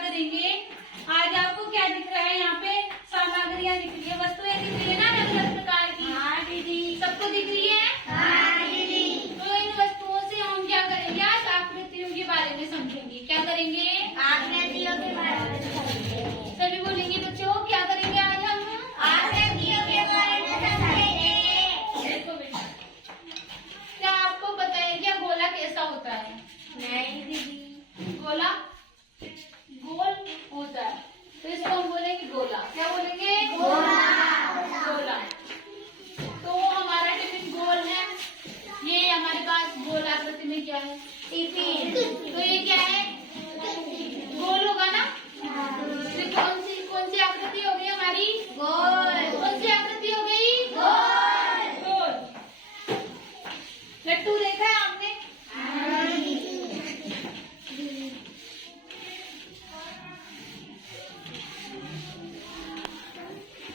करेंगे। आज आपको क्या दिख रहा है? यहाँ पे सामग्रियाँ दिख रही है, वस्तुएं दिख रही है ना अलग अलग प्रकार की। हाँ दीदी। सबको दिख रही है? हाँ दीदी। तो इन वस्तुओं से हम क्या करेंगे? आज आकृतियों के बारे में समझेंगे। क्या करेंगे? आकृतियों के बारे में समझेंगे। सभी बोलेंगे बच्चों, क्या करेंगे आज हम? आकृतियों के बारे में समझेंगे। देखो बेटा, क्या आपको पता है क्या गोला कैसा होता है? नहीं दीदी। गोला गोल होता है, तो इसको हम बोलेंगे गोला। क्या बोलेंगे? गोला। गोला। तो हमारा टिफिन गोल है, ये हमारे पास गोल आकृति में क्या है? टिफिन। तो ये क्या है? गोल होगा ना? तो कौन सी आकृति हो गई हमारी? गोल। कौन सी आकृति हो गई? गोल। गोल। लट्टू देखा है आपने?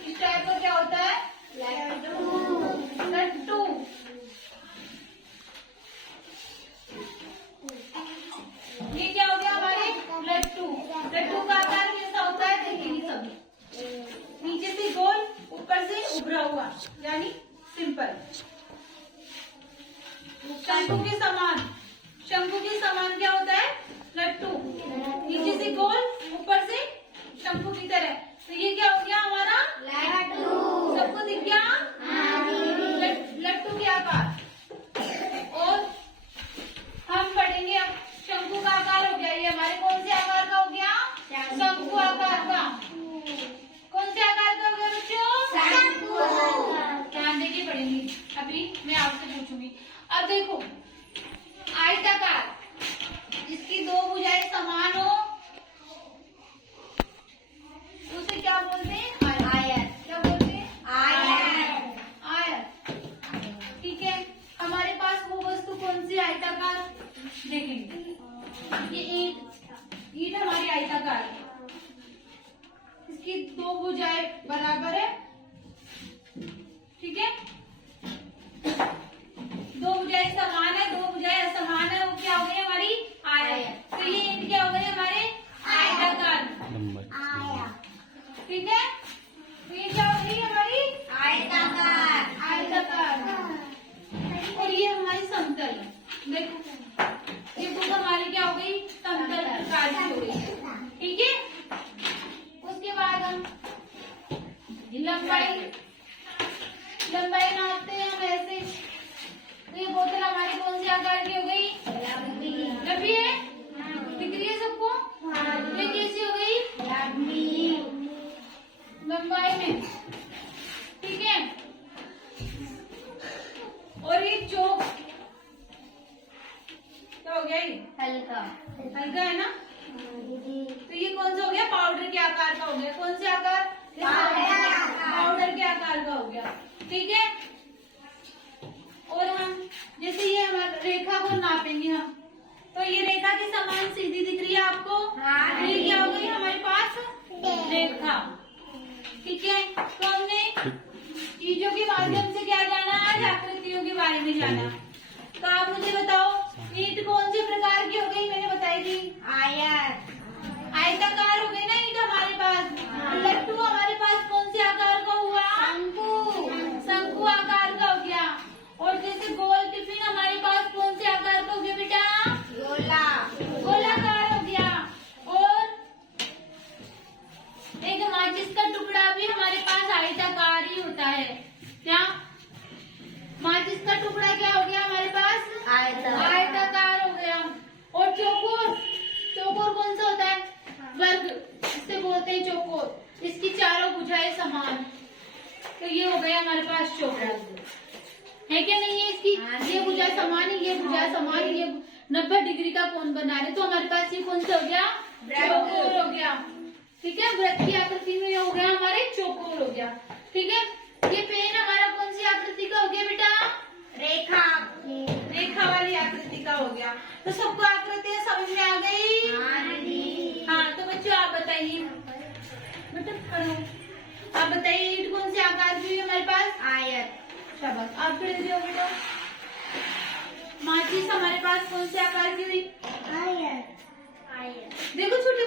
इस टाइप का क्या होता है? लट्टू। लट्टू। ये क्या हो गया हमारे? लट्टू। लट्टू का आकार कैसा होता है? देखेंगे सभी। नीचे से गोल, ऊपर से उभरा हुआ, यानी सिंपल। शंकु के समान। शंकु के समान क्या होता है? लट्टू। नीचे से गोल, ऊपर से शंकु की तरह। तो ये क्या हो गया हमारा? लट्टू। सबको दिख गया? लट्टू के आकार। और हम पढ़ेंगे अब शंकु का आकार हो गया, ये हमारे कौन से आकार का हो गया? शंकु आकार का। कौन से आकार का हो गया बच्चों? शंकु। ध्यान देके पढ़ेंगे। अभी मैं आपसे पूछूंगी। अब देखो, आयताकार, जिसकी दो भुजाएं समान हो उसे क्या बोलते हैं? आयत। क्या बोलते हैं? आयत। आयत। ठीक है। हमारे पास वो वस्तु कौन सी आयताकार? देखेंगे, ये ईंट हमारी आयताकार है, इसकी दो भुजाएं बराबर है। ठीक है। दो भुजाएं समान है, दो भुजाएं असमान है, वो क्या हो गई हमारी? आयत। तो ये ईंट क्या हो गई हमारे? आयताकार। ठीक है। तो ये क्या हो गई हमारी? आयताकार। आयताकार। और ये हमारी समतल है। देखो, ये बुक हमारी क्या हो गई? समतल प्रकार की हो गई। ठीक है। उसके बाद हम लंबाई नापते हैं हम ऐसे। तो ये बोतल हमारी कौन सी आकार की हो गई? लंबी है। दिख रही है सबको? ये कैसी हो गई? लंबाई में। ठीक है। और ये चौक क्या हो गया? ये हल्का। हल्का है ना? तो ये कौन सा हो गया? पाउडर के आकार का हो गया। कौन से आकार? पाउडर के आकार का हो गया। ठीक है। और हम जैसे ये हमारे रेखा को नापेंगे हम, तो ये रेखा के समान सीधी दिख रही है आपको? ये क्या हो गई हमारे पास? रेखा। ठीक है। तो हमने चीजों के माध्यम से क्या जाना? आज आकृतियों के बारे में जाना। तो आप मुझे बताओ, ईंट कौन से प्रकार की हो गई? मैंने बताई थी आयत। आयताकार हो गई ना ईंट हमारे पास। लट्टू हमारे पास कौन से आकार का हुआ? शंकु। शंकु आकार का हो गया। और जैसे गोल टिफिन हमारे पास कौन से आकार का हो गया बेटा? गोला। गोलाकार हो गया। और एक माचिस का टुकड़ा भी हमारे पास आयताकार ही होता है। क्या? माचिस का टुकड़ा क्या हो गया हमारे पास? आयताकार हो गया। और चौकोर, चौकोर कौन सा होता है? वर्ग, इससे बोलते हैं चौकोर। इसकी चारों भुजाएं समान। तो ये हो गया हमारे पास चौकोर। है क्या नहीं है? इसकी ये भुजा समान है, ये भुजा समान है, ये 90 डिग्री का कोण बना रहे। तो हमारे पास ये कौन सा हो गया? चौकोर हो गया। ठीक है। वृत्त की आकृति में हो गया हमारे चौकोर हो गया। ठीक है। ये पेन हमारा कौन सी आकृति का हो गया बेटा? रेखा। रेखा वाली आकृति का हो गया। तो सबको आकृतियां समझ में आ गई? हाँ। तो बच्चों आप बताइए, आप बताइए ईंट कौन से आकार की हुई हमारे पास? आयत। शाबाश। आप खड़े हो बेटा। माचिस हमारे पास कौन से आकार की हुई? आयत। देखो छोटे